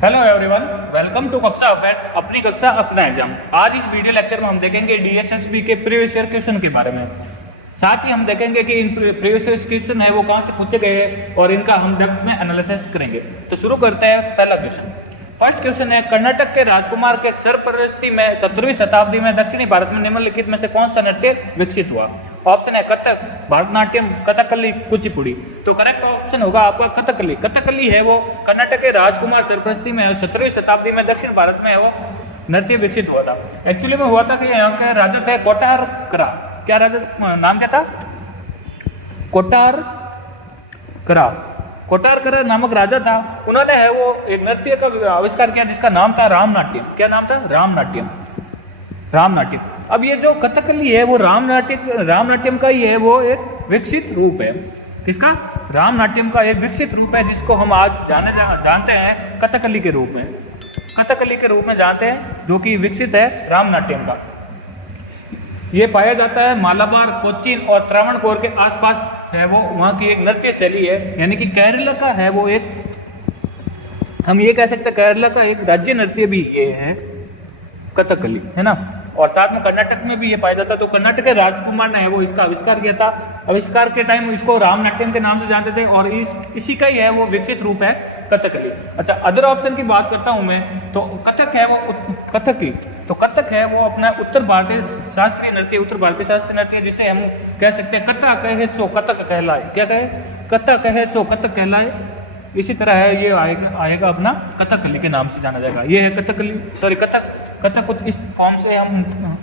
Hello everyone, welcome to कक्षा affairs, अपनी कक्षा अपना एग्जाम। आज इस वीडियो लेक्चर में हम देखेंगे डीएसएसबी के प्रीवियस ईयर क्वेश्चन के बारे में। साथ ही हम देखेंगे कि इन प्रीवियस ईयर क्वेश्चन है वो कहाँ से पूछे गए हैं और इनका हम डेप्थ में एनालिसिस करेंगे। तो शुरू करते हैं पहला क्वेश्चन। फर्स्ट क्वेश्चन है, कर्नाटक के राजकुमार के सरपरस्ती में 17वीं शताब्दी में दक्षिणी भारत में निम्नलिखित में से कौन सा नृत्य विकसित हुआ? ऑप्शन है कथक, भरतनाट्यम, कथकली, कुचिपुड़ी। तो करेक्ट ऑप्शन होगा आपका कथकली। कथकली है वो कर्नाटक के राजकुमार सरपरस्ती में 17वीं शताब्दी में दक्षिण भारत में वो नृत्य विकसित हुआ था। एक्चुअली में हुआ था कि यहाँ के राजा थे कोटारकरा। क्या राजा नाम क्या था? कोटारकरा। कोटारकरा नामक राजा था। उन्होंने है वो एक नृत्य का आविष्कार किया जिसका नाम था रामनाट्यम। क्या नाम था? रामनाट्यम। रामनाट्यम। अब ये जो कथकली है वो रामनाट्यम का ही है वो एक विकसित रूप है। किसका? रामनाट्यम का एक विकसित रूप है जिसको हम आज जानते हैं कथकली के रूप में। कथकली के रूप में जानते हैं, जो कि विकसित है रामनाट्यम का। ये पाया जाता है मालाबार, कोचीन और त्रावणकोर के आसपास है वो, वहाँ की एक नृत्य शैली है। यानी कि केरला का है वो एक, हम ये कह सकते हैं केरला का एक राज्य नृत्य भी ये है कथकली, है ना। और साथ में कर्नाटक में भी ये पाया जाता है। तो कर्नाटक के राजकुमार ने है वो इसका आविष्कार किया था। आविष्कार के टाइम इसको रामनाट्यम के नाम से जानते थे और इसी का ही है वो विकसित रूप है कथकली। अच्छा, अदर ऑप्शन की बात करता हूं मैं, तो कथक है वो कथकी। तो कथक है वो अपना उत्तर भारतीय शास्त्रीय नृत्य जिसे हम कह सकते हैं कथा कहे सो कथक कहलाए। क्या कहे? कथा कहे सो कथक कहलाए। इसी तरह है ये आएगा अपना कथकली के नाम से जाना जाएगा। ये है कथकली, सॉरी कथक कुछ इस फॉर्म से हम,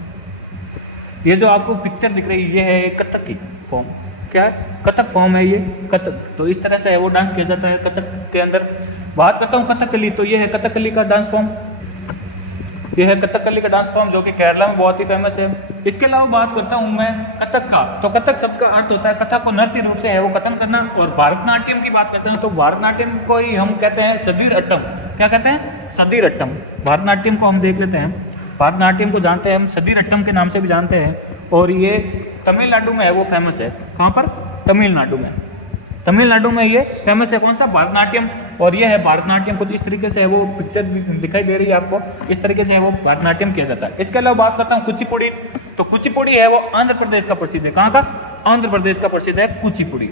ये जो आपको पिक्चर दिख रही है ये है कथक की फॉर्म। क्या है? कथक फॉर्म है ये कथक। तो इस तरह से है वो डांस किया जाता है कथक के अंदर। बात करता हूँ कथकली, तो ये है कथकली का डांस फॉर्म। ये है कथकली का डांस फॉर्म जो कि केरला में बहुत ही फेमस है। इसके अलावा बात करता हूँ मैं कथक का, तो कथक शब्द का अर्थ होता है कथक को नृत्य रूप से है वो कथन करना। और भारतनाट्यम की बात करते हैं तो भारतनाट्यम को ही हम कहते हैं सदीर अट्टम। क्या कहते हैं? सदीर अट्टम। भारतनाट्यम को हम देख लेते हैं। भारतनाट्यम को जानते हैं हम सदीर अट्टम के नाम से भी जानते हैं। और ये तमिलनाडु में है वो फेमस है। कहाँ पर? तमिलनाडु में। तमिलनाडु में ये फेमस है। कौन सा? भारतनाट्यम। और ये है भारतनाट्यम, कुछ इस तरीके से है वो पिक्चर दिखाई दे रही है आपको। इस तरीके से है वो भारतनाट्यम किया जाता है। इसके अलावा बात करता हूँ कुचिपुड़ी। तो कुचिपुड़ी है वो आंध्र प्रदेश का प्रसिद्ध है। कहाँ का? आंध्र प्रदेश का प्रसिद्ध है कुचिपुड़ी।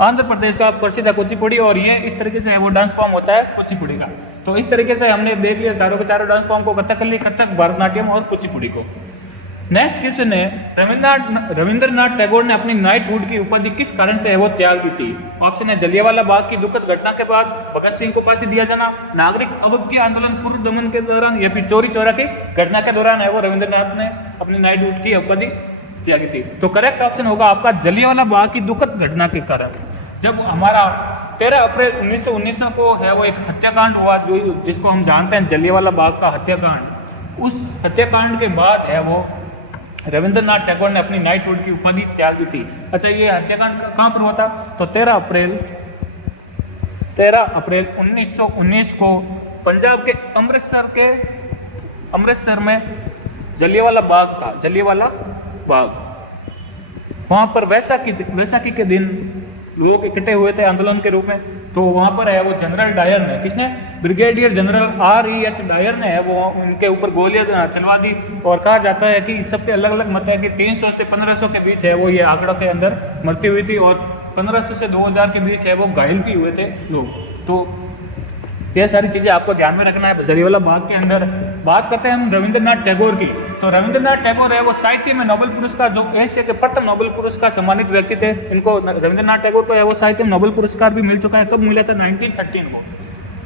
आंध्र प्रदेश का प्रसिद्ध है कुचिपुड़ी। और ये इस तरीके से है वो डांस फॉर्म होता है कुचिपुड़ी का। तो इस तरीके से हमने देख लिया चारों के चारों डांस फॉर्म को, कथकली, कथक, भारतनाट्यम और कुचिपुड़ी को। नेक्स्ट क्वेश्चन है, रविंद्रनाथ टैगोर ने अपनी नाइटहुड की उपाधि किस कारण से है वो त्याग दी थी? ऑप्शन है जलियांवाला बाग की दुखद घटना के बाद भगत सिंह को फांसी दिया जाना, नागरिक अवज्ञा आंदोलन पूर्व दमन के दौरान, या फिर चोरी चौरा की घटना के दौरान है वो रविंद्रनाथ ने अपनी नाइटहुड की उपाधि त्यागी थी। तो करेक्ट ऑप्शन होगा आपका जलियांवाला बाग की दुखद घटना के कारण। जब हमारा 13 अप्रैल 1919 को है वो एक हत्याकांड हुआ जो जिसको हम जानते हैं जलियांवाला बाग का हत्याकांड। उस हत्याकांड के बाद है वो रविंद्रनाथ टैगोर ने अपनी नाइटहुड की उपाधि त्याग दी थी। अच्छा, ये हत्याकांड कहाँ पर हुआ था? तो 13 अप्रैल 1919 को पंजाब के अमृतसर में जलियांवाला बाग था। जलियांवाला बाग, वहां पर वैसाखी के दिन लोग इकट्ठे हुए थे आंदोलन के रूप में। तो वहां पर है वो जनरल डायर ने, किसने? ब्रिगेडियर जनरल REH डायर ने है वो उनके ऊपर गोलियां चलवा दी। और कहा जाता है कि सबके अलग अलग मत है कि 300 से 1500 के बीच है वो ये आंकड़ों के अंदर मृत्यु हुई थी और 1500 से 2000 के बीच है वो घायल भी हुए थे लोग। तो ये सारी चीजें आपको ध्यान में रखना है जलियांवाला बाग के अंदर। बात करते हैं हम रविंद्रनाथ टैगोर की। तो रविंद्रनाथ टैगोर है वो साहित्य में नोबेल पुरस्कार, जो एशिया के प्रथम नोबेल पुरस्कार सम्मानित व्यक्ति थे। इनको रविंद्रनाथ टैगोर को है वो साहित्य में नोबेल पुरस्कार भी मिल चुका है। कब मिला था? 1913 को।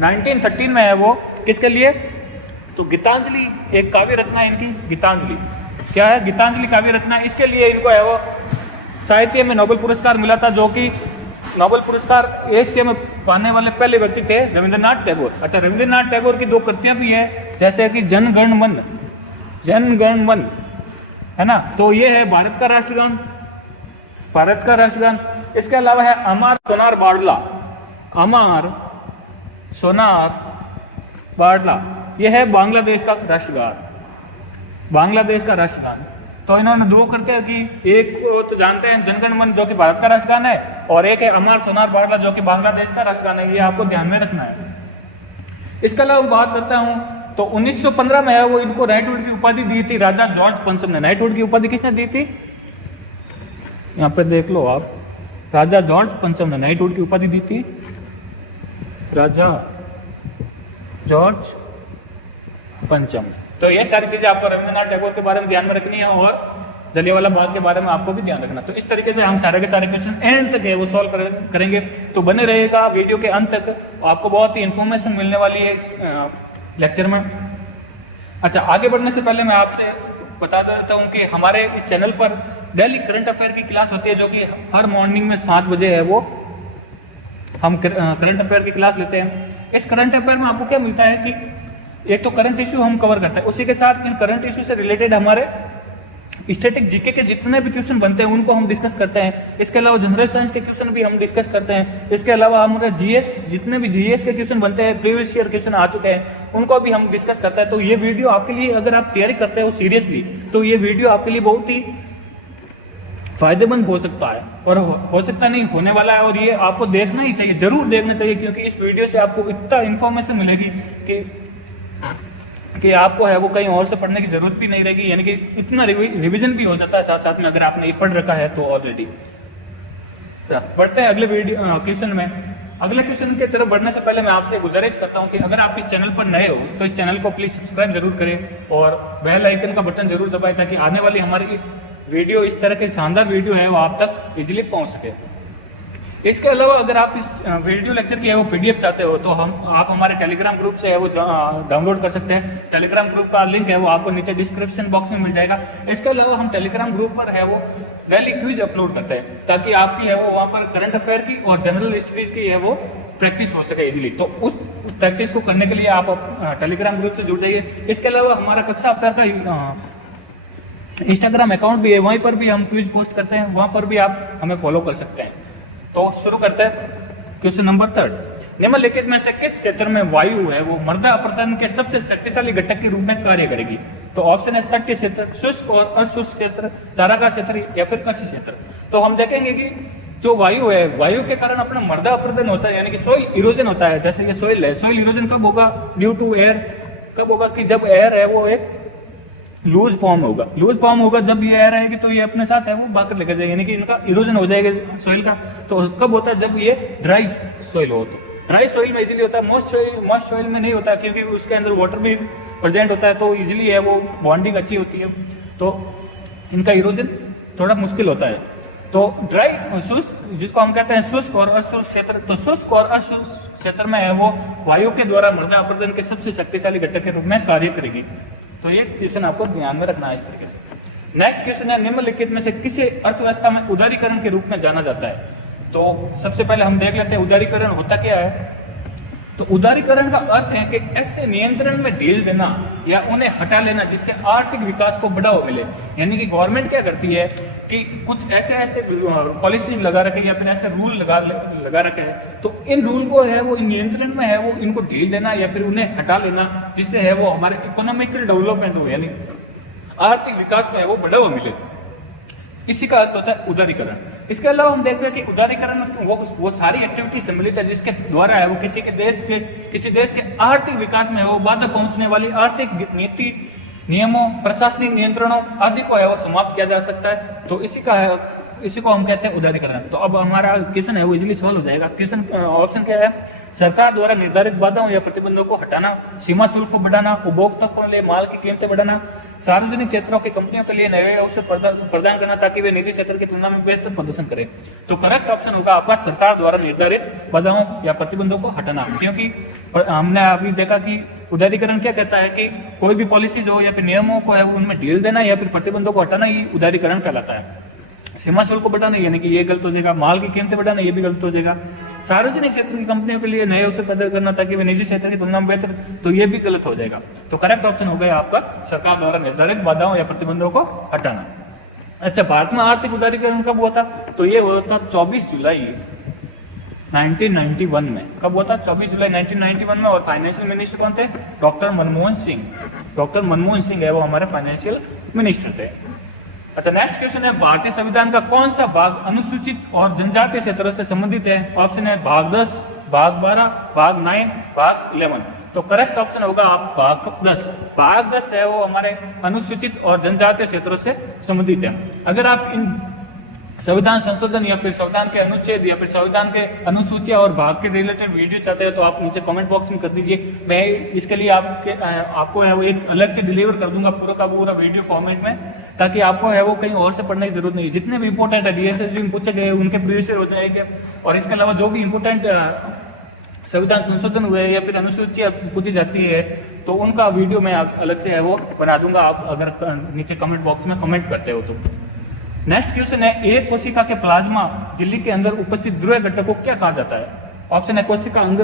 1913 में है वो किसके लिए? तो गीतांजलि, एक काव्य रचना इनकी गीतांजलि। क्या है? गीतांजलि काव्य रचना। इसके लिए इनको है वो साहित्य में नोबेल पुरस्कार मिला था, जो कि नोबेल पुरस्कार एशिया में पाने वाले पहले व्यक्ति थे रविंद्रनाथ टैगोर। अच्छा, रविंद्रनाथ टैगोर की दो कृतियां भी हैं, जैसे कि जन गण मन, है ना। तो ये है भारत का राष्ट्रगान। इसके अलावा है अमर सोनार बाड़ला, यह है बांग्लादेश का राष्ट्रगान। तो इन्होंने दो करते हैं कि एक को तो जानते हैं जनगण मन जो कि भारत का राष्ट्रगान है, और एक है अमर सोनार बाड़ला जो कि बांग्लादेश का राष्ट्रगान है। ये आपको ध्यान में रखना है। इसके अलावा बात करता हूँ तो 1915 में है वो इनको नाइटहुड की उपाधि दी थी राजा जॉर्ज पंचम ने। नाइटहुड की उपाधि किसने दी थी? यहाँ पे देख लो आप, राजा जॉर्ज पंचम ने नाइटहुड की उपाधि दी थी, राजा जॉर्ज पंचम। तो ये सारी चीजें आपको रविंद्रनाथ टैगोर के बारे में ध्यान में रखनी है और जलियांवाला बाग के बारे में आपको भी ध्यान रखना। तो इस तरीके से हम सारे के सारे क्वेश्चन एंड तक है वो सॉल्व करेंगे। तो बने रहेगा वीडियो के अंत तक, आपको बहुत ही इंफॉर्मेशन मिलने वाली है इस लेक्चर में। अच्छा, आगे बढ़ने से पहले मैं आपसे बता देता हूँ कि हमारे इस चैनल पर डेली करंट अफेयर की क्लास होती है, जो कि हर मॉर्निंग में 7 बजे है वो हम करंट अफेयर की क्लास लेते हैं। इस करंट अफेयर में आपको क्या मिलता है कि एक तो करंट इशू हम कवर करते हैं, उसी के साथ इन करंट इशू से रिलेटेड हमारे स्टैटिक जीके के जितने भी क्वेश्चन बनते हैं उनको हम डिस्कस करते हैं। इसके अलावा जनरल साइंस के क्वेश्चन भी हम डिस्कस करते हैं। इसके अलावा हमारे जीएस, जितने भी जीएस के क्वेश्चन बनते हैं, प्रीवियस ईयर क्वेश्चन आ चुके हैं, उनको भी हम डिस्कस करते हैं। तो ये वीडियो आपके लिए, अगर आप तैयारी करते हो सीरियसली, तो ये वीडियो आपके लिए बहुत ही फायदेमंद हो सकता है और हो सकता नहीं, होने वाला है। और ये आपको देखना ही चाहिए, जरूर देखना चाहिए, क्योंकि इस वीडियो से आपको इतना इन्फॉर्मेशन मिलेगी कि आपको है वो कहीं और से पढ़ने की जरूरत भी नहीं रहेगी, यानी कि इतना रिवीजन भी हो जाता है साथ साथ में, अगर आपने ये पढ़ रखा है तो ऑलरेडी। बढ़ते हैं अगले वीडियो क्वेश्चन में। अगले क्वेश्चन की तरफ बढ़ने से पहले मैं आपसे गुजारिश करता हूं कि अगर आप इस चैनल पर नए हो तो इस चैनल को प्लीज सब्सक्राइब जरूर करें और बेल आइकन का बटन जरूर दबाएं, ताकि आने वाली हमारी वीडियो, इस तरह के शानदार वीडियो है, वो आप तक इजीली पहुंच सके। इसके अलावा अगर आप इस वीडियो लेक्चर की है वो पीडीएफ चाहते हो तो आप हमारे टेलीग्राम ग्रुप से है वो डाउनलोड कर सकते हैं। टेलीग्राम ग्रुप का लिंक है वो आपको नीचे डिस्क्रिप्शन बॉक्स में मिल जाएगा। इसके अलावा हम टेलीग्राम ग्रुप पर है वो डेली क्विज अपलोड करते हैं, ताकि आपकी है वो वहाँ पर करंट अफेयर की और जनरल स्टडीज की है वो प्रैक्टिस हो सके इजीली। तो उस प्रैक्टिस को करने के लिए आप टेलीग्राम ग्रुप से जुड़ जाइए। इसके अलावा हमारा कक्षा अफेयर का इंस्टाग्राम अकाउंट भी है, वहीं पर भी हम क्विज पोस्ट करते हैं, वहां पर भी आप हमें फॉलो कर सकते हैं। तो शुरू करते हैं क्वेश्चन नंबर 3। निम्नलिखित में से किस क्षेत्र में वायु है वो मृदा अपरदन के सबसे शक्तिशाली घटक के रूप में कार्य करेगी? तो ऑप्शन है तटीय क्षेत्र, शुष्क और अशुष्क क्षेत्र, चारागाह क्षेत्र या फिर कृषि क्षेत्र। तो हम देखेंगे कि जो वायु है, वायु के कारण अपना मृदा अपरदन होता है, यानी कि सोइल इरोजन होता है। जैसे ये सोइल है, सोइल इरोजन कब होगा? Due to air. कब होगा? कि जब एयर है वो एक लूज फॉर्म होगा। लूज फॉर्म होगा जब ये एयर आएगी तो ये अपने साथ है वो बाहर लेकर जाएगी, यानी कि इनका इरोजन हो जाएगा सोइल का। तो कब होता है? जब ये ड्राई सोइल हो। तो ड्राई सोइल में इजीली होता है, मॉइस्ट सोइल में नहीं होता, क्योंकि उसके अंदर वाटर भी प्रेजेंट होता है, तो इजीली है वो बॉन्डिंग अच्छी होती है, तो इनका इरोजन थोड़ा मुश्किल होता है। तो ड्राई शुष्क, जिसको हम कहते हैं शुष्क और अशुष्क क्षेत्र, तो शुष्क और अशुष्क क्षेत्र में है वो वायु के द्वारा मृदा अपरदन के सबसे शक्तिशाली घटक के रूप में कार्य करेगी। तो ये क्वेश्चन आपको ध्यान में रखना है इस तरीके से। नेक्स्ट क्वेश्चन है, निम्नलिखित में से किसे अर्थव्यवस्था में उदारीकरण के रूप में जाना जाता है? तो सबसे पहले हम देख लेते हैं उदारीकरण होता क्या है। तो उदारीकरण का अर्थ है कि ऐसे नियंत्रण में ढील देना या उन्हें हटा लेना जिससे आर्थिक विकास को बढ़ावा मिले। यानी कि गवर्नमेंट क्या करती है कि कुछ ऐसे पॉलिसीज लगा रखे या फिर ऐसे रूल लगा रखे हैं, तो इन रूल को है वो नियंत्रण में है वो इनको ढील देना या फिर उन्हें हटा लेना, जिससे है वो हमारे इकोनॉमिकल डेवलपमेंट हो, यानी आर्थिक विकास को है वो बढ़ावा मिले। इसी का अर्थ होता है उदारीकरण। इसके अलावा हम देखते हैं कि उदारीकरण वो सारी एक्टिविटी सम्मिलित है जिसके द्वारा है वो किसी देश के आर्थिक विकास में वो बाधा पहुंचने वाली आर्थिक नीति, नियमों, प्रशासनिक नियंत्रणों आदि को है वो समाप्त किया जा सकता है। तो इसी को हम कहते हैं उदारीकरण। तो अब हमारा क्वेश्चन है वो इजीली सॉल्व हो जाएगा। क्वेश्चन ऑप्शन क्या है? सरकार द्वारा निर्धारित बाधाओं या प्रतिबंधों को हटाना, सीमा शुल्क को बढ़ाना, उपभोक्ताओं के लिए माल की कीमतें बढ़ाना, सार्वजनिक क्षेत्रों की कंपनियों के लिए नए अवसर प्रदान करना ताकि वे निजी क्षेत्र की तुलना में बेहतर प्रदर्शन करें। तो करेक्ट ऑप्शन होगा आपका सरकार द्वारा निर्धारित बाधाओं या प्रतिबंधों को हटाना, क्योंकि हमने अभी देखा कि उदारीकरण क्या कहता है कि कोई भी पॉलिसीज हो या फिर नियमों को है उनमें ढील देना या फिर प्रतिबंधों को हटाना, ये उदारीकरण कहलाता है। सीमा शुल्क को बढ़ाना यानी कि ये गलत हो जाएगा, माल की कीमतें बढ़ाना ये भी गलत हो जाएगा, सार्वजनिक क्षेत्र की कंपनियों के लिए नए अवसर पैदा करना ताकि वे निजी क्षेत्र की तुलना में बेहतर, तो ये भी गलत हो जाएगा। तो करेक्ट ऑप्शन हो गया आपका सरकार द्वारा निर्धारित बाधाओं या प्रतिबंधों को हटाना। अच्छा, भारत में आर्थिक उदारीकरण कब हुआ था? तो ये हुआ था 24 जुलाई 1991 में। कब हुआ था? 24 जुलाई 1991 में। और फाइनेंशियल मिनिस्टर कौन थे? डॉक्टर मनमोहन सिंह। डॉक्टर मनमोहन सिंह है वो हमारे फाइनेंशियल मिनिस्टर थे। अच्छा, नेक्स्ट क्वेश्चन है, भारतीय संविधान का कौन सा भाग अनुसूचित और जनजातीय क्षेत्रों से संबंधित है? ऑप्शन है भाग 10, भाग 12, भाग 9, भाग 11। तो करेक्ट ऑप्शन होगा आप भाग 10। भाग 10 है वो हमारे अनुसूचित और जनजातीय क्षेत्रों से संबंधित है। अगर आप इन संविधान संशोधन या फिर संविधान के अनुच्छेद या फिर संविधान के अनुसूचियां और भाग के रिलेटेड वीडियो चाहते हैं तो आप नीचे कमेंट बॉक्स में कर दीजिए। मैं इसके लिए आपको है वो एक अलग से डिलीवर कर दूंगा पूरा का पूरा वीडियो फॉर्मेट में, ताकि आपको है वो कहीं और से पढ़ने की जरूरत नहीं। जितने भी इंपोर्टेंट है डीएसएसबी में पूछे गए उनके प्रीवियस ईयर हो जाएंगे, और इसके अलावा जो भी इंपोर्टेंट संविधान संशोधन हुए या फिर अनुसूचियां पूछी जाती है तो उनका वीडियो मैं अलग से है वो बना दूंगा, आप अगर नीचे कमेंट बॉक्स में कमेंट करते हो तो। नेक्स्ट क्वेश्चन है, एक कोशिका के प्लाज्मा झिल्ली के अंदर उपस्थित द्रव्य घटक को क्या कहा जाता है? ऑप्शन है कोशिका अंग,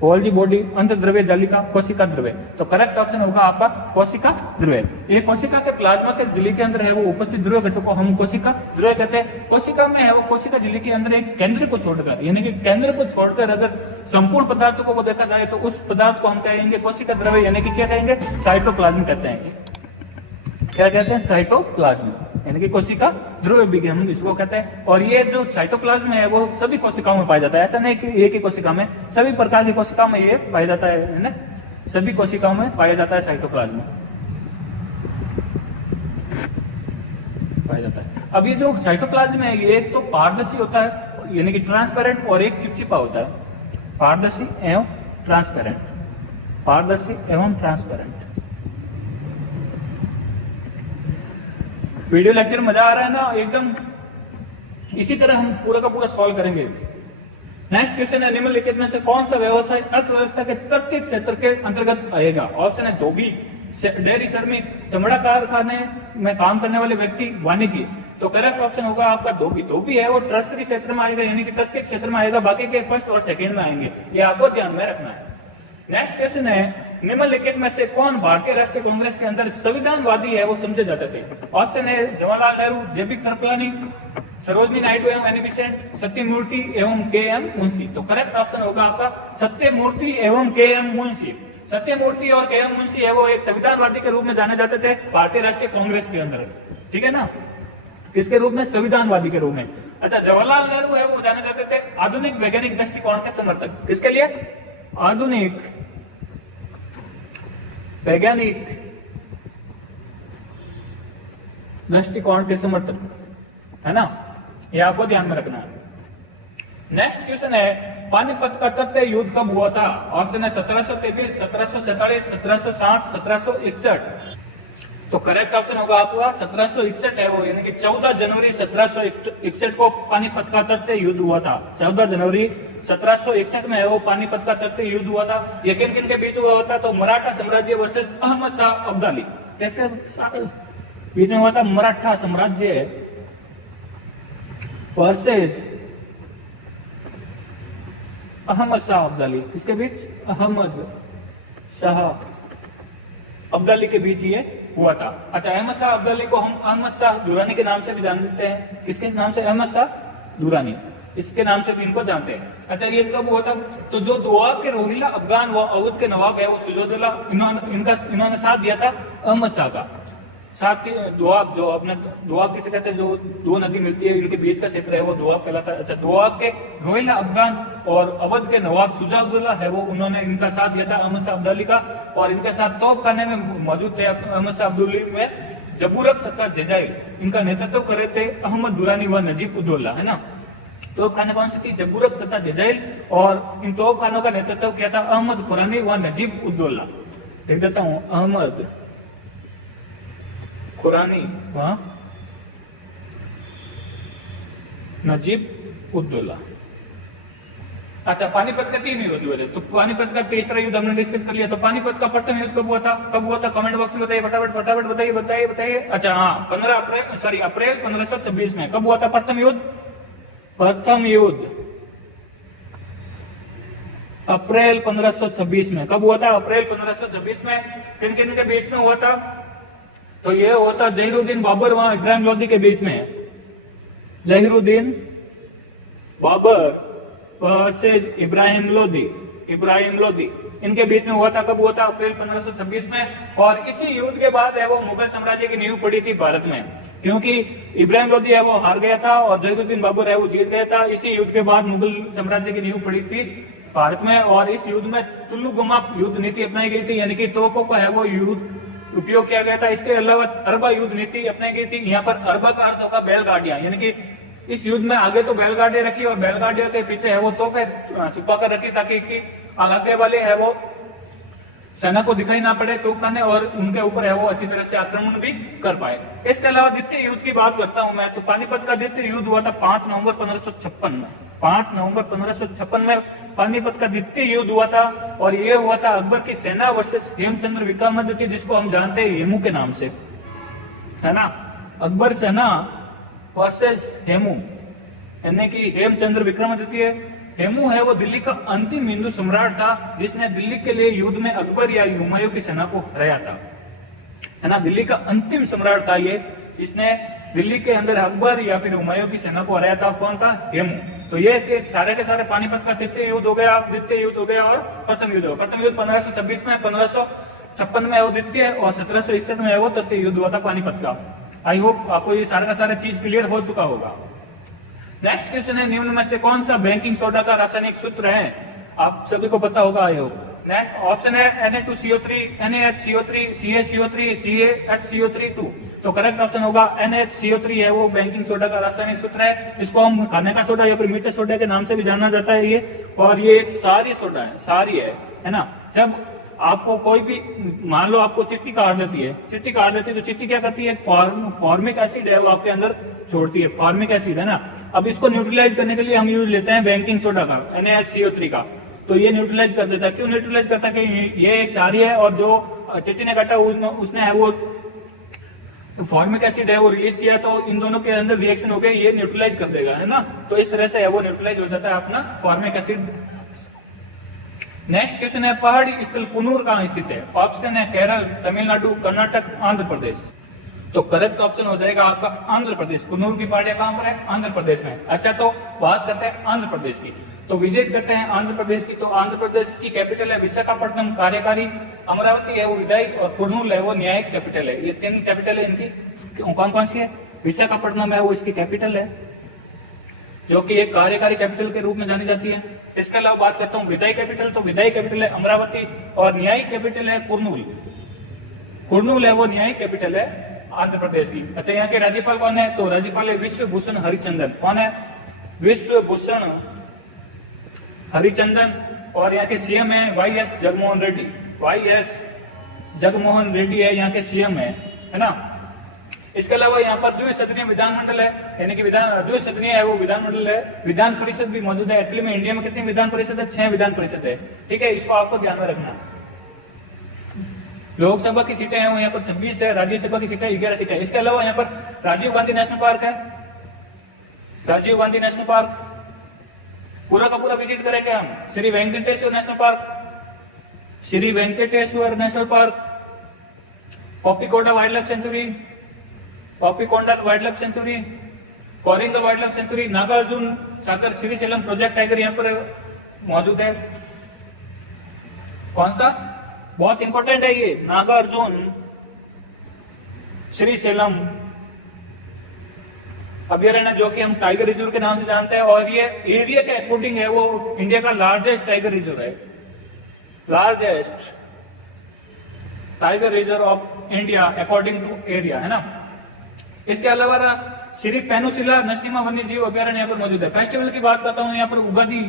गोल्जी बॉडी, अंत द्रव्य जालिका, कोशिका द्रव्य। तो करेक्ट ऑप्शन होगा आपका कोशिका द्रव्य। ये कोशिका के प्लाज्मा के झिल्ली के अंदर है वो उपस्थित द्रव्य घटक को हम कोशिका द्रव्य कहते हैं। कोशिका में है वो कोशिका झिल्ली के अंदर एक केंद्र को छोड़कर, यानी कि केंद्र को छोड़कर अगर संपूर्ण पदार्थों को देखा जाए तो उस पदार्थ को हम कहेंगे कोशिका द्रव्य, यानी कि क्या कहेंगे? साइटोप्लाज्म कहते हैं। क्या कहते हैं? साइटोप्लाज्म, यानी कि कोशिका द्रव्य भी हम इसको कहते हैं। और ये जो साइटोप्लाज्म है वो सभी कोशिकाओं में पाया जाता है, ऐसा नहीं कि एक ही कोशिका में, सभी प्रकार की कोशिकाओं में ये पाया जाता है ना, सभी कोशिकाओं में पाया जाता है साइटोप्लाज्म पाया जाता है। अब ये जो साइटोप्लाज्म है ये एक तो पारदर्शी होता है यानी कि ट्रांसपेरेंट, और एक चिपचिपा होता है। पारदर्शी एवं ट्रांसपेरेंट, पारदर्शी एवं ट्रांसपेरेंट। वीडियो लेक्चर मजा आ रहा है ना एकदम? इसी तरह हम पूरा का पूरा सॉल्व करेंगे। नेक्स्ट क्वेश्चन है, निम्नलिखित में से कौन सा व्यवसाय अर्थव्यवस्था के तृतीय क्षेत्र के अंतर्गत आएगा? ऑप्शन है धोबी, डेयरी श्रमिक, चमड़ा कारखाने में काम करने वाले व्यक्ति, वानिकी। तो करेक्ट ऑप्शन होगा आपका धोबी। धोबी है वो टर्सरी क्षेत्र में आएगा, यानी कि तृतीय क्षेत्र में आएगा, बाकी के फर्स्ट और सेकेंड में आएंगे, ये आपको ध्यान में रखना है। नेक्स्ट क्वेश्चन है, निम्नलिखित में से कौन भारतीय राष्ट्रीय कांग्रेस के अंदर संविधानवादी है वो समझे जाते थे? ऑप्शन है जवाहरलाल नेहरू, जेबी कृपलानी, सरोजिनी नायडू एवं एनी बेसेंट, सत्यमूर्ति एवं के.एम. मुंशी। तो करेक्ट ऑप्शन होगा आपका सत्यमूर्ति एवं के.एम. मुंशी। सत्यमूर्ति और के.एम. मुंशी है वो एक संविधानवादी के रूप में जाने जाते थे भारतीय राष्ट्रीय कांग्रेस के अंदर, ठीक है ना? किसके रूप में? संविधानवादी के रूप में। अच्छा, जवाहरलाल नेहरू है वो जाने जाते थे आधुनिक वैज्ञानिक दृष्टिकोण के समर्थक। किसके लिए? आधुनिक वैज्ञानिक दृष्टिकोण के समर्थक, है ना? ये आपको ध्यान में रखना है। नेक्स्ट क्वेश्चन है, पानीपत का तृतीय युद्ध कब हुआ था? ऑप्शन है 1723, 1747, 1760, 1761। तो करेक्ट ऑप्शन होगा आपका 1761 है वो, यानी कि 14 जनवरी 1761 को पानीपत का तृतीय युद्ध हुआ था। 14 जनवरी 1761 में है वो पानीपत का तृतीय युद्ध हुआ था। ये किन किन के बीच हुआ था? तो मराठा साम्राज्य वर्सेस अहमद शाह अब्दाली, किसके बीच में हुआ था? मराठा साम्राज्य वर्सेस अहमद शाह अब्दाली। किसके बीच? अहमद शाह अब्दाली के बीच ये हुआ था। अच्छा, अहमद शाह अब्दाली को हम अहमद शाह दुरानी के नाम से भी जानते हैं। किसके नाम से? अहमद शाह दुरानी, इसके नाम से भी इनको जानते हैं। अच्छा, ये कब हुआ था? तो जो दोआब के रोहिला अफगान व अवध के नवाब है वो सुजोदुल्ला, इन्होंने साथ दिया था अहमद शाह का। साथ के दोआब, जो अपने दोआब किसे कहते हैं? जो दो नदी मिलती है इनके बीच का क्षेत्र है वो दोआब कहलाता है। अच्छा, दोआब के रोहिला अफगान और अवध के नवाब सुजाउद्दौला है वो, उन्होंने इनका साथ दिया था अहमद शाह अब्दाली का, और इनके साथ तोपखाने में मौजूद थे अहमद शाह अब्दाली में जबूरक तथा जजाइल। इनका नेतृत्व कर रहे थे अहमद दुरानी व नजीब उद्दौला, है ना? तोपखाने कौन सी थी? जबूरक तथा जजाइल, और इन तोपखानों का नेतृत्व किया था अहमद खुरानी व नजीब उद्दौला। देख देता हूं, अहमद खुरानी व नजीब उद्दौला। अच्छा, पानीपत का 3 युद्ध हुए थे, तो पानीपत का तीसरा युद्ध हमने डिस्कस कर लिया। तो पानीपत का प्रथम युद्ध कब हुआ था? कब हुआ था? कमेंट बॉक्स में बताइए, फटाफट फटाफट बताइए। अच्छा हाँ, अप्रैल 1526 में। कब हुआ था प्रथम युद्ध? प्रथम युद्ध अप्रैल 1526 में। कब हुआ था? अप्रैल 1526 में। किन किन के बीच में हुआ था? तो ये हुआ था जहीरुद्दीन बाबर व इब्राहिम लोदी के बीच में। जहीरुद्दीन बाबर वर्सेस इब्राहिम लोदी इनके बीच में हुआ था। कब हुआ था? अप्रैल 1526 में। और इसी युद्ध के बाद है वो मुगल साम्राज्य की नींव पड़ी थी भारत में, क्योंकि इब्राहिम लोदी है वो हार गया था और जहीरुद्दीन बाबर है वो जीत गया था। इसी युद्ध के बाद मुगल साम्राज्य की नींव पड़ी थी भारत में, और इस युद्ध में तुल्लु गुमा युद्ध नीति अपनाई गई थी, यानी कि तोपों का है वो युद्ध उपयोग किया गया था। इसके अलावा अरबा युद्ध नीति अपनाई गई थी। यहाँ पर अरबा का अर्थ होगा बैलगाड़ियां, यानी कि इस युद्ध में आगे तो बैलगाड़ियां रखी और बैलगाड़ियों के पीछे है वो तोहफे छुपा कर रखी, ताकि कि आगे वाले है वो सेना को दिखाई ना पड़े तोप खाने, और उनके ऊपर है वो अच्छी तरह से आक्रमण भी कर पाए। इसके अलावा द्वितीय युद्ध की बात करता हूं मैं, तो पानीपत का द्वितीय युद्ध हुआ था 5 नवंबर 1556 में। 5 नवंबर 1556 में पानीपत का द्वितीय युद्ध हुआ था, और ये हुआ था अकबर की सेना वर्सेस हेमचंद्र विक्रमादित्य, जिसको हम जानते हैं हेमू के नाम से, है ना। अकबर सेना वर्सेस हेमू, यानी कि हेमचंद्र विक्रमादित्य। हेमू है वो दिल्ली का अंतिम हिंदू सम्राट था, जिसने दिल्ली के लिए युद्ध में अकबर या हुमायूं की सेना को हराया था, है ना। दिल्ली का अंतिम सम्राट था ये, जिसने दिल्ली के अंदर अकबर या फिर हुमायूं की सेना को हराया था। कौन था? हेमू। तो ये सारे के सारे पानीपत का तृतीय युद्ध हो गया, द्वितीय युद्ध हो गया और प्रथम युद्ध हो गया। प्रथम युद्ध 1526 में, 1556 में वो द्वितीय, और 1761 में वो तृतीय युद्ध हुआ था पानीपत का। आई होप आपको ये सारा का सारा चीज क्लियर हो चुका होगा। नेक्स्ट क्वेश्चन है, निम्न में से कौन सा बेकिंग सोडा का रासायनिक सूत्र है? आप सभी को पता होगा आई होप। नेक्स्ट ऑप्शन है Na2CO3, NaHCO3, CaCO3, CaSCO3 तो करेक्ट ऑप्शन होगा NaHCO3 है वो बेकिंग सोडा का रासायनिक सूत्र है। इसको हम खाने का सोडा या फिर मीठे सोडा के नाम से भी जाना जाता है ये, और ये एक सारी सोडा है, सारी है ना। जब आपको कोई भी, मान लो आपको चिट्टी काट लेती है, तो चिट्टी क्या करती है? फॉर्मिक एसिड है वो आपके अंदर छोड़ती है, फॉर्मिक एसिड, है ना। अब इसको न्यूट्रलाइज करने के लिए हम यूज लेते हैं बेकिंग सोडा का, NaHCO3 का। तो ये न्यूट्रलाइज कर देता है। क्यों न्यूट्रलाइज करता है? कि ये एक सारी है, और जो चिट्टी ने काटा उसने है वो फॉर्मिक एसिड है वो रिलीज किया, तो इन दोनों के अंदर रिएक्शन हो गया, ये न्यूट्रलाइज कर देगा, है ना। तो इस तरह से है वो न्यूट्रलाइज हो जाता है अपना फॉर्मिक एसिड। नेक्स्ट क्वेश्चन है, पहाड़ी स्थल कुन्नूर कहाँ स्थित है? ऑप्शन है केरल, तमिलनाडु, कर्नाटक, आंध्र प्रदेश। तो करेक्ट ऑप्शन हो जाएगा आपका आंध्र प्रदेश। कुन्नूर की पहाड़ियां कहां पर है? आंध्र प्रदेश में। अच्छा, तो बात करते हैं आंध्र प्रदेश की, तो विजिट करते हैं आंध्र प्रदेश की। तो आंध्र प्रदेश की कैपिटल है विशाखापट्टनम, कार्यकारी, अमरावती है वो विधायी, और कुर्नूल है वो न्यायिक कैपिटल है। ये 3 कैपिटल है इनकी। कौन कौन सी है? विशाखापट्टनम है वो इसकी कैपिटल है, जो कि एक कार्यकारी कैपिटल के रूप में जानी जाती है। इसके अलावा बात करता हूँ विधायी कैपिटल, तो विधायी कैपिटल है अमरावती, और न्यायिक कैपिटल है कुर्नूल। कुर्नूल है वो न्यायिक कैपिटल है आंध्र प्रदेश की। अच्छा, यहाँ के राज्यपाल कौन है? तो राज्यपाल है विश्वभूषण हरिचंदन। कौन है? विश्वभूषण हरिचंदन। और यहाँ के सीएम है वाईएस जगनमोहन रेड्डी। वाईएस जगनमोहन रेड्डी है यहाँ के सीएम है ना। इसके अलावा यहाँ पर द्विसदनीय विधानमंडल है, यानी कि द्विसदनीय है वो विधानमंडल है। विधान परिषद भी मौजूद है। एक्चुअली में इंडिया में कितनी विधान परिषद है? 6 विधान परिषद है, ठीक है। इसको आपको ध्यान में रखना। लोकसभा की सीटें हैं यहाँ पर 26 है, राज्यसभा की सीटें 11 सीटें। इसके अलावा यहाँ पर राजीव गांधी नेशनल पार्क है। राजीव गांधी नेशनल पार्क पूरा का पूरा विजिट करें क्या हम? Shri Venkateswara national park, Shri Venkateswara national park, Papikonda wildlife sanctuary, Papikonda wildlife sanctuary, Coringa wildlife sanctuary, Nagarjuna Sagar Srisailam project tiger यहाँ पर मौजूद है। कौन सा? बहुत इंपॉर्टेंट है ये, नागार्जुन श्रीशैलम अभ्यारण्य, जो कि हम टाइगर रिजर्व के नाम से जानते हैं। और ये एरिया के अकॉर्डिंग है वो इंडिया का लार्जेस्ट टाइगर रिजर्व है, largest tiger reserve of India according to area, है ना। इसके अलावा श्री पेनुसिला नरसिम्हा वन्य जीव अभ्यारण्य यहाँ पर मौजूद है। फेस्टिवल की बात करता हूँ, यहाँ पर उगादी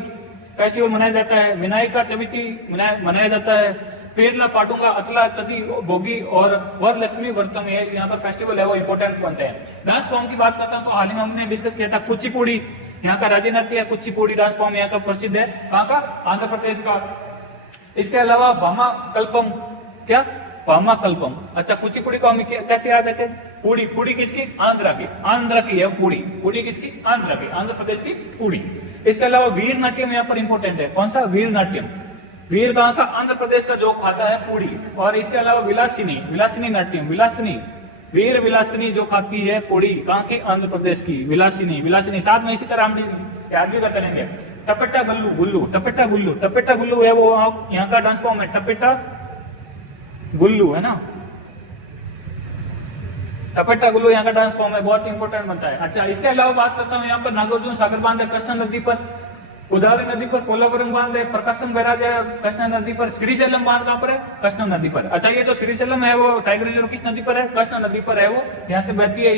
फेस्टिवल मनाया जाता है, विनायका चविति मनाया जाता है, पेरला पाटुंगा, अतला तदी भोगी और वरलक्ष्मी व्रतम, ये यहाँ पर फेस्टिवल है वो इंपॉर्टेंट बनते हैं। डांस फॉर्म की बात करता हूँ तो हाल ही में हमने डिस्कस किया था कुचिपुड़ी, यहाँ का राज्य नृत्य है कुचिपुड़ी डांस फॉर्म, यहाँ का प्रसिद्ध है। कहाँ का? आंध्र प्रदेश का। इसके अलावा भामा कल्पम, क्या? भामा कल्पम। अच्छा, कुचिपुड़ी को हम कैसे याद रखते हैं? पुड़ी। पुड़ी किसकी? आंध्रा की। आंध्रा की है पुड़ी। पुड़ी किसकी? आंध्रा की, आंध्र प्रदेश की पुड़ी। इसके अलावा वीर नाट्यम यहाँ पर इंपॉर्टेंट है। कौन सा? वीर नाट्यम। वीर कहाँ का? आंध्र प्रदेश का, जो खाता है पुड़ी। और इसके अलावा विलासिनी, विलासिनी नाट्यम, विलासिनी, वीर विलासिनी जो खाती है पुड़ी, कहाँ की? आंध्र प्रदेश की। विलासिनी, विलासिनी। साथ में इसी तरह हम याद भी करते रहेंगे। टपेटा गल्लू, गुल्लू, टपेटा गुल्लू, टपेटा गुल्लू है वो यहाँ का डांस फॉर्म है, टपेटा गुल्लू, है ना। टपेटा गुल्लू यहाँ का डांस फॉर्म है, बहुत इंपॉर्टेंट बनता है। अच्छा, इसके अलावा बात करता हूँ यहाँ पर नागार्जुन सागर बांध है कृष्णा नदी पर, गोदावरी नदी पर पोलावरम बांध है, प्रकाशम बैराज है, कृष्णा नदी पर, श्रीशैलम बांध कहां पर है, कृष्णा नदी पर। अच्छा ये जो श्रीशैलम है वो टाइगर रिजर्व किस नदी पर है, कृष्णा नदी पर है, वो यहाँ से बहती है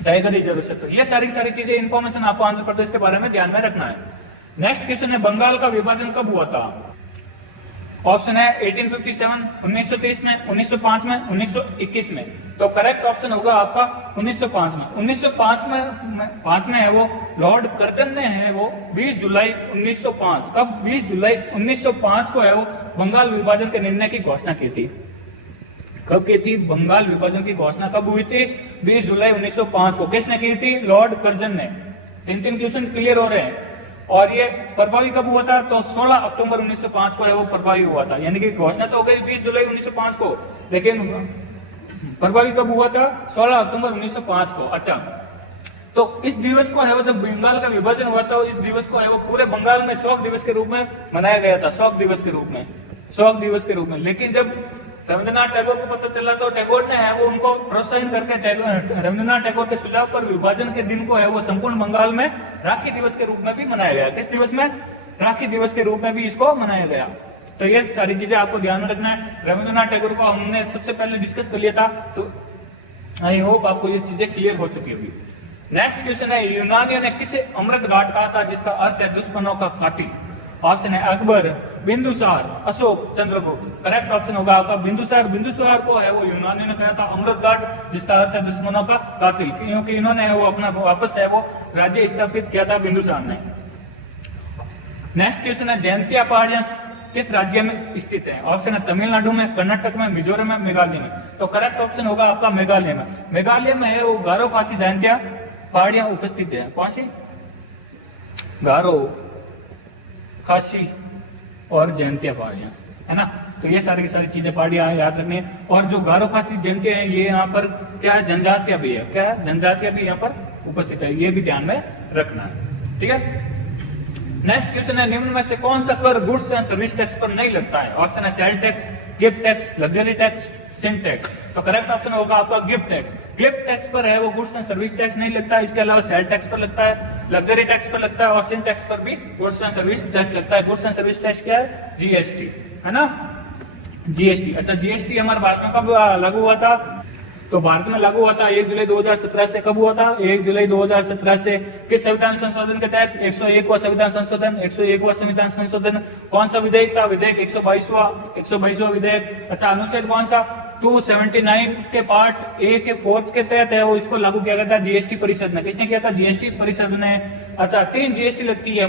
टाइगर रिजर्व से। तो ये सारी चीजें इंफॉर्मेशन आपको आंध्र प्रदेश के बारे में ध्यान में रखना है। नेक्स्ट क्वेश्चन है बंगाल का विभाजन कब हुआ था। ऑप्शन है 1857, 1930 में, 1905 में, 1921 में। तो करेक्ट ऑप्शन होगा आपका 1905 में। 1905 में है वो लॉर्ड कर्जन ने है वो 20 जुलाई 1905, कब 20 जुलाई 1905 को है वो बंगाल विभाजन के निर्णय की घोषणा की थी। कब की थी बंगाल विभाजन की घोषणा, कब हुई थी 20 जुलाई 1905 को। किसने की थी, लॉर्ड कर्जन ने। 3 क्वेश्चन क्लियर हो रहे हैं। और ये प्रभावी कब हुआ था, तो 16 अक्टूबर 1905 को है वो प्रभावी हुआ था। यानी कि घोषणा तो हो गई 20 जुलाई 1905 को, लेकिन प्रभावी कब हुआ था, 16 अक्टूबर 1905 को। अच्छा, तो इस दिवस को है वो जब बंगाल का विभाजन हुआ था, इस दिवस को है वो पूरे बंगाल में शोक दिवस के रूप में मनाया गया था, शोक दिवस के रूप में। लेकिन जब रविंद्रनाथ टैगोर को पता चला तो टैगोर ने है वो उनको प्रोत्साहन करके रविंद्रनाथ टैगोर के सुझाव पर विभाजन के दिन को है वो संपूर्ण बंगाल में राखी दिवस के रूप में भी मनाया गया। किस दिवस में, राखी दिवस के रूप में भी इसको मनाया गया। तो ये सारी चीजें आपको ध्यान में रखना है। रविंद्रनाथ टैगोर को हमने सबसे पहले डिस्कस कर लिया था, तो आई होप आपको ये चीजें क्लियर हो चुकी होगी। नेक्स्ट क्वेश्चन है यूनानियों ने किसे अमृत घाट कहा था, जिसका अर्थ है दुश्मनों का कातिल। ऑप्शन है अकबर, बिंदुसार, अशोक, चंद्रगुप्त। करेक्ट ऑप्शन होगा आपका बिंदुसार। बिंदुसार को है वो यूनानियों ने कहा था अमृत घाट, जिसका अर्थ है दुश्मनों का कातिल, क्योंकि इन्होंने वो अपना वापस है वो राज्य स्थापित किया था बिंदुसार ने। नेक्स्ट क्वेश्चन है जयंतिया पहाड़ियां किस राज्य में स्थित है। ऑप्शन है तमिलनाडु में, कर्नाटक में, मिजोरम में, मेघालय में। तो करेक्ट ऑप्शन होगा आपका मेघालय में। मेघालय में है वो गारो खासी जयंतिया पहाड़ियां उपस्थित है। कौन सी, गारो खासी और जयंतिया पहाड़ियां, है ना। तो ये सारी की सारी चीजें पहाड़ियां याद रखनी है। और जो गारो खासी जयंतिया है ये यहाँ पर क्या है, जनजातियां भी है, क्या है, जनजातियां भी यहाँ पर उपस्थित है, ये भी ध्यान में रखना है, ठीक है। नेक्स्ट क्वेश्चन है निम्न में से कौन सा कर गुड्स एंड सर्विस टैक्स पर नहीं लगता है। ऑप्शन है sale tax, gift tax, luxury tax, sin tax. तो करेक्ट ऑप्शन होगा आपका गिफ्ट टैक्स। गिफ्ट टैक्स पर है वो गुड्स एंड सर्विस टैक्स नहीं लगता है। इसके अलावा सेल टैक्स पर लगता है, लग्जरी टैक्स पर लगता है और सिन टैक्स पर भी गुड्स एंड सर्विस टैक्स लगता है। गुड्स एंड सर्विस टैक्स क्या है, जीएसटी, है ना, जीएसटी। अच्छा, जीएसटी हमारे भारत में कब लागू हुआ था, तो भारत में लागू हुआ था 1 जुलाई 2017 से। कब हुआ था, 1 जुलाई 2017 से। किस संविधान संशोधन के तहत, 101वां संविधान संशोधन। 101वां संविधान संशोधन कौन सा विधेयक था, विधेयक 122वां विधेयक। अच्छा, अनुच्छेद कौन सा, 279 के पार्ट ए के 4 के तहत है वो इसको लागू किया गया था जीएसटी परिषद ने। किसने किया था, जीएसटी परिषद ने। अच्छा, 3 जीएसटी लगती है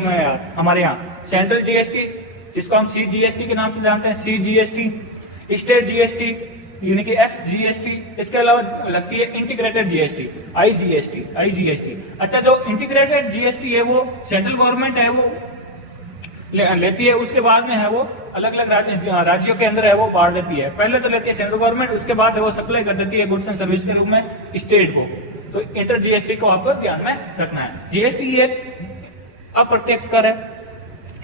हमारे यहाँ, सेंट्रल जीएसटी जिसको हम सीजीएसटी के नाम से जानते हैं, सीजीएसटी, स्टेट जीएसटी यानी कि एसजीएसटी। इसके अलावा लगती है इंटीग्रेटेड जीएसटी, आईजीएसटी। अच्छा, जो इंटीग्रेटेड जीएसटी है वो सेंट्रल गवर्नमेंट है वो लेती है, उसके बाद में है वो अलग अलग राज्यों के अंदर है वो बांट देती है। पहले तो लेती है सेंट्रल गवर्नमेंट, उसके बाद है वो सप्लाई कर देती है गुड्स एंड सर्विस के रूप में स्टेट को। तो इंटर जीएसटी को आपको ध्यान में रखना है। जीएसटी एक अप्रत्यक्ष कर है,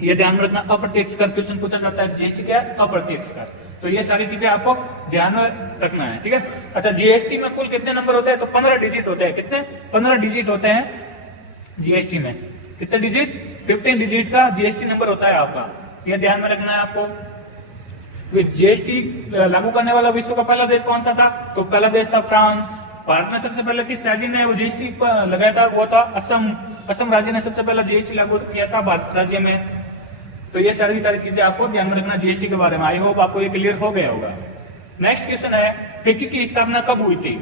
ये ध्यान में रखना। अप्रत्यक्ष कर क्वेश्चन पूछा जाता है, जीएसटी क्या है, अप्रत्यक्ष कर। तो ये सारी चीजें आपको ध्यान में रखना है, ठीक है। अच्छा, जीएसटी में कुल कितने नंबर होते हैं, तो 15 डिजिट होते हैं। कितने, 15 डिजिट होते हैं जीएसटी में। कितने डिजिट, 15 डिजिट का जीएसटी नंबर होता है आपका, ये ध्यान में रखना है आपको। जीएसटी लागू करने वाला विश्व का पहला देश कौन सा था, तो पहला देश था फ्रांस। भारत में सबसे पहले किस राज्य ने वो जीएसटी लगाया था, वो था असम। असम राज्य ने सबसे पहला जीएसटी लागू किया था भारत राज्य में। तो ये सारी चीजें आपको ध्यान में रखना जीएसटी के बारे में। आई होप आपको ये क्लियर हो गया होगा। नेक्स्ट क्वेश्चन है फिक्की की स्थापना कब हुई थी।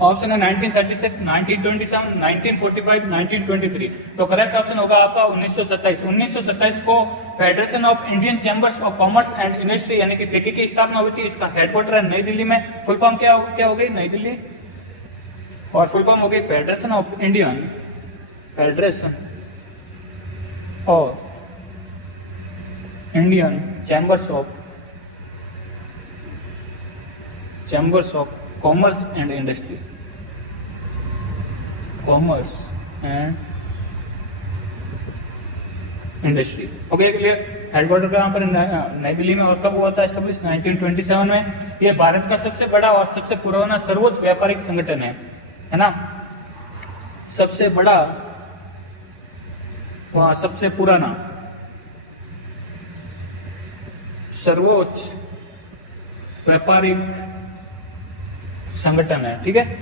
ऑप्शन है 1936, 1927, 1945, 1923। तो करेक्ट ऑप्शन होगा आपका 1927। 1927 को federation of Indian chambers of commerce and industry यानी कि फिक्की की स्थापना हुई थी। इसका हेडक्वार्टर है नई दिल्ली में। फुल फॉर्म क्या हो गई, नई दिल्ली, और फुल फॉर्म हो गई federation of Indian chambers of commerce and industry. Okay, clear. Headquarter कहाँ पर, नई दिल्ली में। और कब हुआ था एस्टेब्लिश, 1927 में। ये भारत का सबसे बड़ा और सबसे पुराना सर्वोच्च व्यापारिक संगठन है ना, सबसे बड़ा वहां सबसे पुराना सर्वोच्च व्यापारिक संगठन है। ठीक है,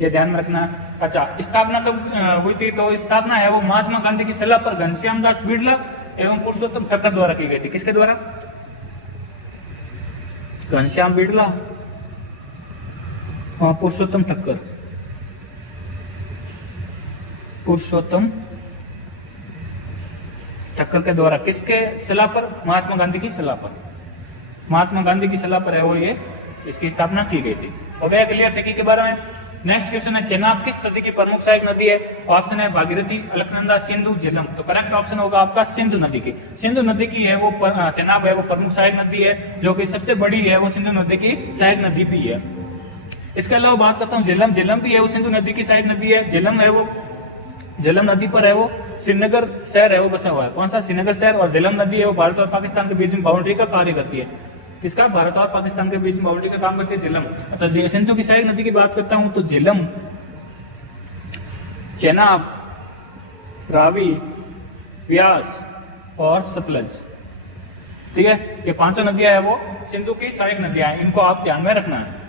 ये ध्यान में रखना। अच्छा, स्थापना कब हुई थी? तो स्थापना है वो महात्मा गांधी की सलाह पर घनश्याम दास बिड़ला एवं पुरुषोत्तम ठक्कर द्वारा की गई थी। किसके द्वारा? घनश्याम बिड़ला और पुरुषोत्तम ठक्कर। पुरुषोत्तम ठक्कर के द्वारा। किसके सलाह पर? महात्मा गांधी की सलाह पर। महात्मा गांधी की सलाह पर है वो ये इसकी स्थापना की गई थी। हो गया क्लियर फिकी के बारे में। नेक्स्ट क्वेश्चन है, चेनाब किस नदी की प्रमुख सहायक नदी है? ऑप्शन है भागीरथी, अलकनंदा, सिंधु, झेलम। तो करेक्ट ऑप्शन होगा आपका सिंधु नदी की। सिंधु नदी की है वो चेनाब है वो प्रमुख सहायक नदी है, जो कि सबसे बड़ी है वो सिंधु नदी की सहायक नदी भी है। इसके अलावा बात करता हूँ झेलम। झेलम भी है वो सिंधु नदी की सहायक नदी है। झेलम है वो झेलम नदी पर है वो श्रीनगर शहर है वो बसा हुआ है। कौन सा? श्रीनगर शहर। और झेलम नदी है वो भारत और पाकिस्तान के बीच में बाउंड्री का कार्य करती है। किसका? भारत और पाकिस्तान के बीच में बाउंड्री का काम करती है झेलम। अच्छा, सिंधु की सहायक नदी की बात करता हूं तो झेलम, चेनाब, रावी, व्यास और सतलज। ठीक है, ये पांचों नदियां है वो सिंधु की सहायक नदियां हैं, इनको आप ध्यान में रखना है।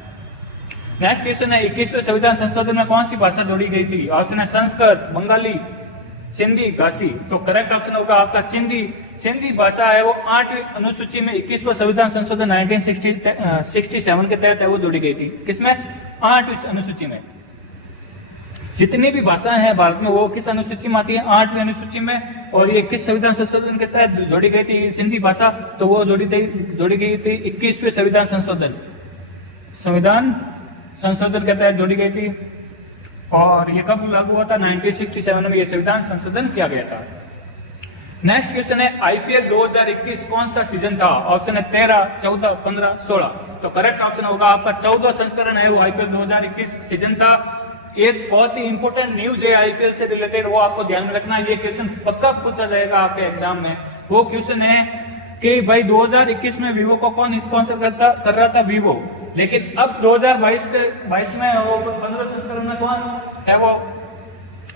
नेक्स्ट क्वेश्चन है, 21वें संविधान संशोधन में कौन सी भाषा जोड़ी गई थी? ऑप्शन है संस्कृत, बंगाली, सिंधी, घासी। तो करेक्ट ऑप्शन होगा आपका सिंधी। सिंधी भाषा है वो 8वीं अनुसूची में 21वां संविधान संशोधन 1967 के तहत है वो जोड़ी गई थी। किसमें? 8वीं अनुसूची में। जितनी भी भाषाएं हैं भारत में वो किस अनुसूची में आती है? 8वीं अनुसूची में। और ये किस संविधान संशोधन के तहत जोड़ी गई थी सिंधी भाषा? तो वो जोड़ी गई थी 21वें संविधान संशोधन के तहत जोड़ी गई थी। और ये कब लागू हुआ था? 1967 में ये संविधान संशोधन किया गया था। नेक्स्ट क्वेश्चन है, आईपीएल 2021 कौन सा सीजन था? ऑप्शन है 13, 14, 15, 16। तो करेक्ट ऑप्शन होगा आपका 14 संस्करण है वो आईपीएल 2021 सीजन था। एक बहुत ही इंपॉर्टेंट न्यूज है आईपीएल से रिलेटेड, वो आपको ध्यान में रखना। ये क्वेश्चन पक्का पूछा जाएगा आपके एग्जाम में। वो क्वेश्चन है कि भाई 2021 में वीवो को कौन स्पॉन्सर कर रहा था? वीवो। लेकिन अब 2022 में वो 15 संस्करण में कौन है वो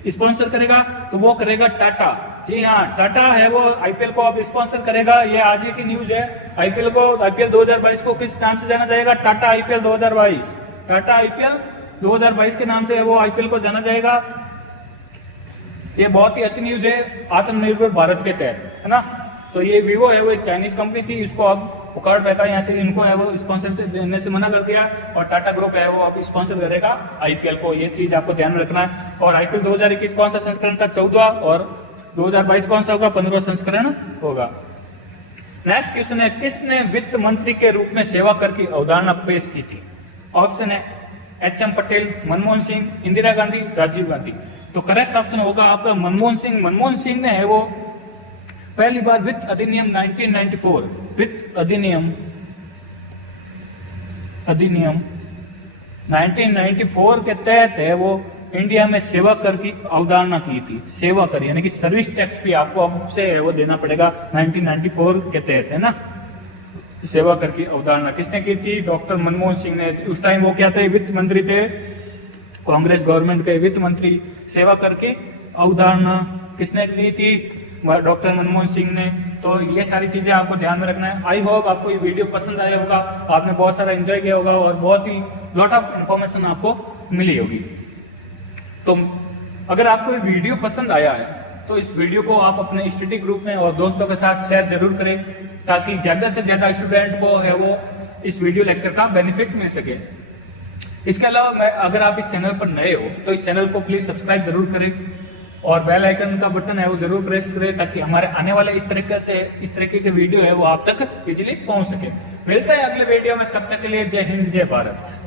स्पॉन्सर करेगा? तो वो करेगा टाटा। जी हाँ, टाटा है वो आईपीएल को अब स्पॉन्सर करेगा। ये आज ही की न्यूज है। आईपीएल 2022 को किस नाम से जाना जाएगा? टाटा आईपीएल 2022। टाटा आईपीएल 2022 के नाम से वो आईपीएल को जाना जाएगा। ये बहुत ही अच्छी न्यूज है आत्मनिर्भर भारत के तहत, है ना। तो ये वीवो है वो एक चाइनीज कंपनी थी, इसको अब उखाड़ फेंका यहाँ से, इनको है वो स्पॉन्सर से देने से मना कर दिया। और टाटा ग्रुप है वो अब स्पॉन्सर करेगा आईपीएल को। ये चीज आपको ध्यान में रखना है। और आईपीएल 2021 कौन सा संस्करण था? 14। और 2022 कौन सा होगा? 15 संस्करण होगा। नेक्स्ट क्वेश्चन है, किसने वित्त मंत्री के रूप में सेवा कर की अवधारणा पेश की थी? ऑप्शन है एचएम पटेल, मनमोहन सिंह, इंदिरा गांधी, राजीव गांधी। तो करेक्ट ऑप्शन होगा आपका मनमोहन सिंह। मनमोहन सिंह ने है वो पहली बार वित्त अधिनियम 1994 वित्त अधिनियम 1994 के तहत है वो इंडिया में सेवा कर की अवधारणा की थी। सेवा कर यानी कि सर्विस टैक्स भी आपको अब से है वो देना पड़ेगा 1994 के तहत, है ना। सेवा कर की अवधारणा किसने की थी? डॉक्टर मनमोहन सिंह ने। उस टाइम वो क्या थे? वित्त मंत्री थे, कांग्रेस गवर्नमेंट के वित्त मंत्री। सेवा कर की अवधारणा किसने ली थी? डॉक्टर मनमोहन सिंह ने। तो ये सारी चीजें आपको ध्यान में रखना है। आई होप आपको ये वीडियो पसंद आया होगा, आपने बहुत सारा एंजॉय किया होगा और बहुत ही लॉट ऑफ इंफॉर्मेशन आपको मिली होगी। तो अगर आपको ये वीडियो पसंद आया है तो इस वीडियो को आप अपने स्टडी ग्रुप में और दोस्तों के साथ शेयर जरूर करें, ताकि ज्यादा से ज्यादा स्टूडेंट को है वो इस वीडियो लेक्चर का बेनिफिट मिल सके। इसके अलावा अगर आप इस चैनल पर नए हो तो इस चैनल को प्लीज सब्सक्राइब जरूर करें और बेल आइकन का बटन है वो जरूर प्रेस करें, ताकि हमारे आने वाले इस तरीके के वीडियो है वो आप तक इजीली पहुंच सके। मिलता है अगले वीडियो में, तब तक के लिए जय हिंद, जय भारत।